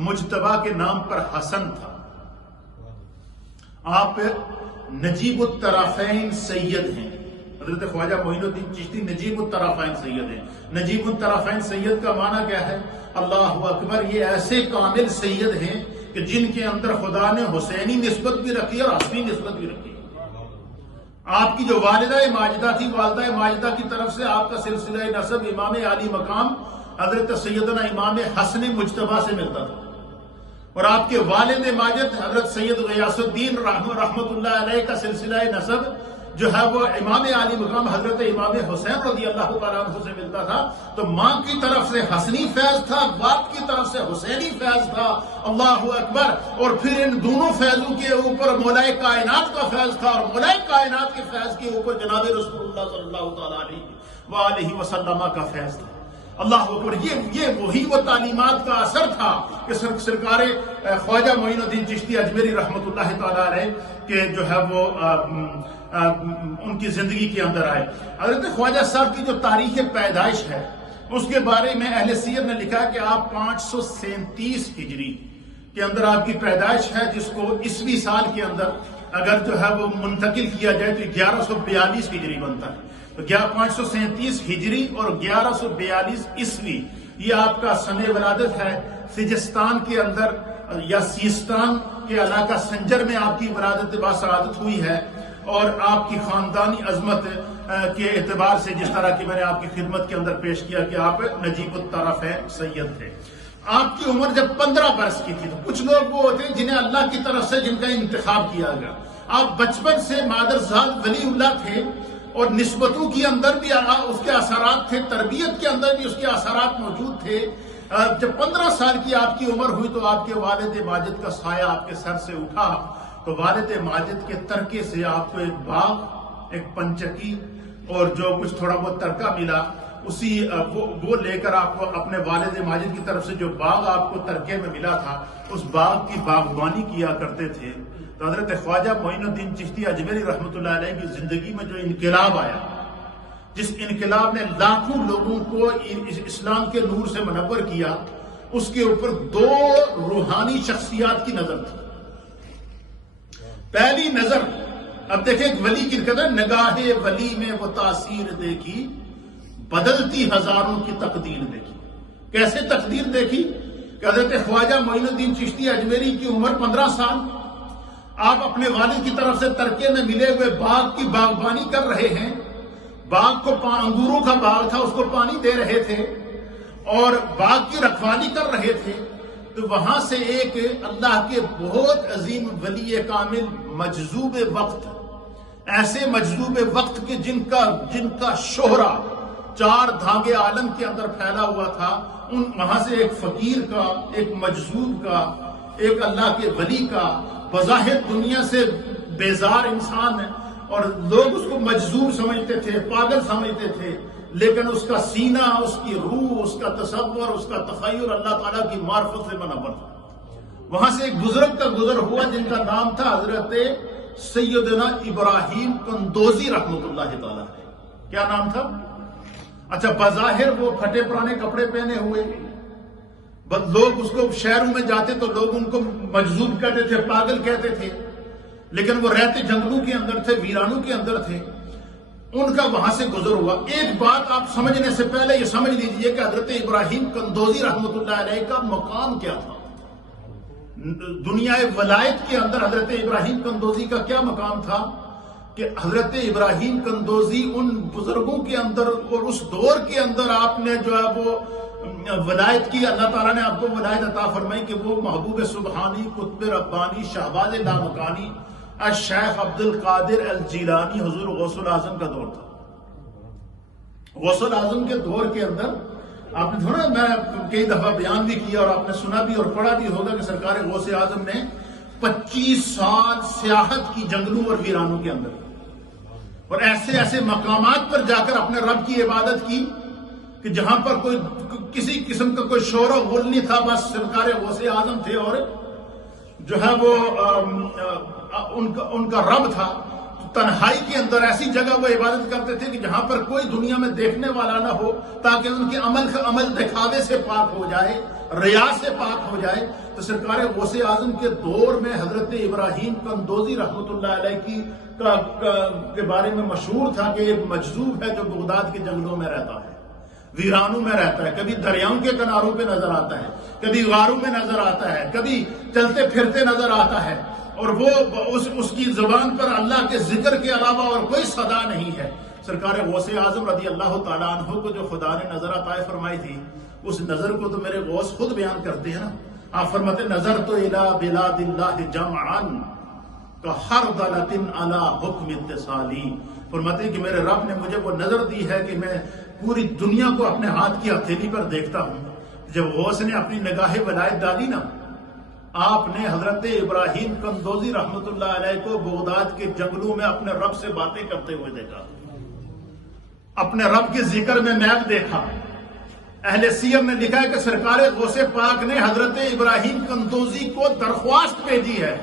مجتبی کے نام پر حسن تھا. آپ نجیب الطرفین سید ہیں. حضرت خواجہ معین الدین چشتی نجیب الطرفین سید ہیں. نجیب الطرفین سید کا معنی کیا ہے؟ اللہ اکبر. یہ ایسے کامل سید ہیں کہ جن کے اندر خدا نے حسینی نسبت بھی رکھی اور حسنی نسبت بھی رکھی. آپ کی جو والدہ ماجدہ تھی، والدہ ماجدہ کی طرف سے آپ کا سلسلہ نسب امام عالی مقام حضرت سیدنا امام حسن مجتبی سے ملتا تھا. اور آپ کے والد ماجد حضرت سید غیاث الدین رحمت اللہ علیہ کا سلسلہ نسب جو ہے وہ امام عالی مقام حضرت امام حسین رضی اللہ تعالیٰ عنہ سے ملتا تھا. تو ماں کی طرف سے حسنی فیض تھا، باپ کی طرف سے حسینی فیض تھا. اللہ اکبر. اور پھر ان دونوں فیضوں کے اوپر مولائے کائنات کا فیض تھا، اور مولائے کائنات کے فیض کے اوپر جناب رسول اللہ صلی اللہ تعالیٰ علیہ وسلم کا فیض تھا. اللہ اکبر. یہ وہی وہ تعلیمات کا اثر تھا کہ سرکار خواجہ معین الدین چشتی اجمیری رحمت اللہ تعالیٰ علیہ کہ جو ہے وہ ان کی زندگی کے اندر آئے. حضرت خواجہ صاحب کی جو تاریخ پیدائش ہے اس کے بارے میں اہل سیر نے لکھا کہ آپ 537 ہجری کے اندر آپ کی پیدائش ہے، جس کو عیسوی سال کے اندر اگر جو ہے وہ منتقل کیا جائے تو 1142 ہجری بنتا ہے. تو 537 ہجری اور 1142 عیسوی یہ آپ کا سن ولادت ہے. سجستان کے اندر یا سیستان کے علاقہ سنجر میں آپ کی ولادت باسعادت ہوئی ہے. اور آپ کی خاندانی عظمت کے اعتبار سے جس طرح کی میں نے آپ کی خدمت کے اندر پیش کیا کہ آپ نجیب الطرفین سید تھے. آپ کی عمر جب 15 برس کی تھی تو کچھ لوگ وہ ہوتے ہیں جنہیں اللہ کی طرف سے جن کا انتخاب کیا گیا. آپ بچپن سے مادرزاد ولی اللہ تھے اور نسبتوں کے اندر بھی اس کے اثرات تھے، تربیت کے اندر بھی اس کے اثرات موجود تھے. جب 15 سال کی آپ کی عمر ہوئی تو آپ کے والد ماجد کا سایہ آپ کے سر سے اٹھا. تو والد ماجد کے ترکے سے آپ کو ایک باغ، ایک پنچکی اور جو کچھ تھوڑا بہت ترکہ ملا وہ لے کر آپ کو اپنے والد ماجد کی طرف سے جو باغ آپ کو ترکے میں ملا تھا اس باغ کی باغبانی کیا کرتے تھے. تو حضرت خواجہ معین الدین چشتی اجمیری رحمت اللہ علیہ کی زندگی میں جو انقلاب آیا، جس انقلاب نے لاکھوں لوگوں کو اسلام کے نور سے منور کیا، اس کے اوپر 2 روحانی شخصیات کی نظر تھی. پہلی نظر، اب دیکھیں ایک ولی کی قدر نگاہ ولی میں وہ تاثیر دیکھی، بدلتی ہزاروں کی تقدیر دیکھی. کیسے تقدیر دیکھی کہ حضرت خواجہ معین الدین چشتی اجمیری کی عمر 15 سال، آپ اپنے والد کی طرف سے ترکے میں ملے ہوئے باغ کی باغبانی کر رہے ہیں. باغ کو انگوروں کا باغ تھا، اس کو پانی دے رہے تھے اور باغ کی رکھوالی کر رہے تھے. تو وہاں سے ایک اللہ کے بہت عظیم ولی کامل مجذوب وقت، ایسے مجذوب وقت کے جن کا شہرہ 4 دھاگے عالم کے اندر پھیلا ہوا تھا، وہاں سے ایک فقیر کا، ایک مجذوب کا، ایک اللہ کے ولی کا، بظاہر دنیا سے بیزار انسان ہے اور لوگ اس کو مجذوب سمجھتے تھے، پاگل سمجھتے تھے، لیکن اس کا سینہ، اس کی روح، اس کا تصور، اس کا تخیل اللہ تعالیٰ کی معرفت سے منور تھا. وہاں سے ایک بزرگ کا گزر ہوا جن کا نام تھا حضرت سیدنا ابراہیم قندوزی رحمت اللہ تعالیٰ. کیا نام تھا؟ اچھا، بظاہر وہ پھٹے پرانے کپڑے پہنے ہوئے، لوگ اس کو شہروں میں جاتے تو لوگ ان کو مجذوب کہتے تھے، پاگل کہتے تھے، لیکن وہ رہتے جنگلوں کے اندر تھے، ویرانوں کے اندر تھے. ان کا وہاں سے گزر ہوا. ایک بات آپ سمجھنے سے پہلے یہ سمجھ لیجئے کہ حضرت ابراہیم قندوزی رحمت اللہ علیہ کا مقام کیا تھا. دنیا ولایت کے اندر حضرت ابراہیم قندوزی کا کیا مقام تھا کہ حضرت ابراہیم قندوزی ان بزرگوں کے اندر اور اس دور کے اندر آپ نے جو ہے وہ ولایت کی، اللہ تعالیٰ نے آپ کو ولایت عطا فرمائی کہ وہ محبوب سبحانی، قطب ربانی، شہباز لامکانی، الشیخ عبد القادر الجیلانی حضور غوث الاعظم کا دور تھا. غوث الاعظم کے دور کے اندر آپ نے تھوڑا، میں کئی دفعہ بیان بھی کیا اور آپ نے سنا بھی اور پڑھا بھی ہوگا کہ سرکار غوث اعظم نے 25 سال سیاحت کی جنگلوں اور ویرانوں کے اندر اور ایسے ایسے مقامات پر جا کر اپنے رب کی عبادت کی کہ جہاں پر کوئی کسی قسم کا کوئی شور و غل نہیں تھا، بس سرکار غوث اعظم تھے اور جو ہے وہ ان کا رب تھا. تنہائی کے اندر ایسی جگہ وہ عبادت کرتے تھے کہ جہاں پر کوئی دنیا میں دیکھنے والا نہ ہو، تاکہ ان کے عمل دکھاوے سے پاک ہو جائے، ریا سے پاک ہو جائے، تو سرکار غوث اعظم کے دور میں حضرت ابراہیم قندوزی رحمۃ اللہ علیہ کے بارے میں مشہور تھا کہ ایک مجذوب ہے جو بغداد کے جنگلوں میں رہتا ہے، ویرانوں میں رہتا ہے، کبھی دریاؤں کے کناروں پہ نظر آتا ہے، کبھی غاروں میں نظر آتا ہے، کبھی چلتے پھرتے نظر آتا ہے، اور وہ اس کی زبان پر اللہ کے ذکر کے علاوہ اور کوئی صدا نہیں ہے۔ سرکار غوث اعظم رضی اللہ تعالیٰ عنہ کو جو خدا نے نظر عطا فرمائی تھی، اس نظر کو تو میرے غوث خود بیان کرتے ہیں نا، آپ فرماتے نظر تو الی بلاد اللہ جمعا کحرذلۃ علی حکم اتصالی، فرماتے ہیں کہ میرے رب نے مجھے وہ نظر دی ہے کہ میں پوری دنیا کو اپنے ہاتھ کی ہتھیلی پر دیکھتا ہوں۔ جب غوث نے اپنی نگاہ ولایت ڈالی نا، آپ نے حضرت ابراہیم قندوزی رحمۃ اللہ علیہ کو بغداد کے جنگلوں میں اپنے رب سے باتیں کرتے ہوئے دیکھا، اپنے رب کے ذکر میں میل دیکھا۔ اہل سیر نے لکھا ہے کہ سرکار غوث پاک نے حضرت ابراہیم قندوزی کو درخواست بھیجی ہے